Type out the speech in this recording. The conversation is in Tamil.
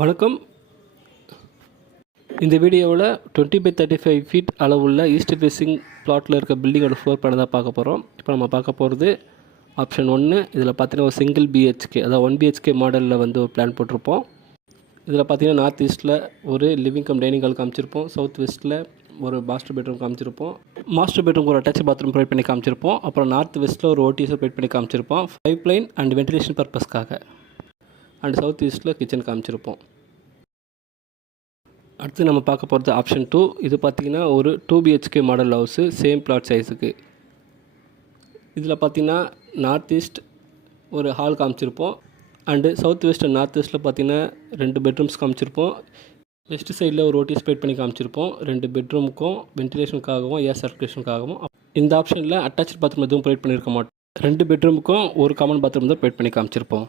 வணக்கம். இந்த வீடியோவில் 20/35 ஃபீட் அளவுள்ள ஈஸ்ட் ஃபேஸிங் பிளாட்டில் இருக்க பில்டிங்கோட ஃப்ளோர் பிளான் தான் பார்க்க போகிறோம். இப்போ நம்ம பார்க்க போகிறது ஆப்ஷன் 1. இதில் பார்த்தீங்கன்னா ஒரு சிங்கிள் பிஹெச்கே, அதாவது 1 பிஹெச்கே மாடலில் வந்து ஒரு பிளான் போட்டிருப்போம். இதில் பார்த்தீங்கன்னா நார்த் ஈஸ்ட்டில் ஒரு லிவிங் கம் டைனிங் ஹால் காமிச்சிருப்போம். சவுத் வெஸ்ட்டில் ஒரு மாஸ்டர் பெட்ரூம் காமிச்சிருப்போம். மாஸ்டர் பெட்ரூம் ஒரு அட்டாச் பாத்ரூம் ப்ரொவைட் பண்ணி காமிச்சிருப்போம். அப்புறம் நார்த் வெஸ்ட்டில் ஒரு ஓடிஎஸ் ப்ரொவைட் பண்ணி காமிச்சிருப்போம், பைப் லைன் அண்ட் வென்டிலேஷன் பர்பஸ்க்காக. அண்ட் சவுத் ஈஸ்ட்டில் கிச்சன் காமிச்சிருப்போம். அடுத்து நம்ம பார்க்க போகிறது ஆப்ஷன் 2. இது பார்த்திங்கன்னா ஒரு 2 BHK model house, same flat சைஸுக்கு. இதில் பார்த்திங்கன்னா நார்த் ஈஸ்ட் ஒரு ஹால் காமிச்சிருப்போம். And south west and north வெஸ்ட்டில் பார்த்திங்கன்னா 2 பெட்ரூம்ஸ் காமிச்சிருப்போம். வெஸ்ட் சைடில் ஒரு ஓடிஎஸ் ஸ்பேட் பண்ணி காமிச்சிருப்போம். 2 பெட்ரூமுக்கும் வென்டிலேஷனுக்காகவும் ஏர் சர்க்குலேஷனுக்காகவும். இந்த ஆப்ஷனில் அட்டாச் பாத்ரூம் எதுவும் ப்ரொவைட் பண்ணியிருக்க மாட்டோம். 2 பெட்ரூமுக்கும் ஒரு காமன் பாத்ரூம் தான் ப்ரொவைட் பண்ணி காமிச்சிருப்போம்.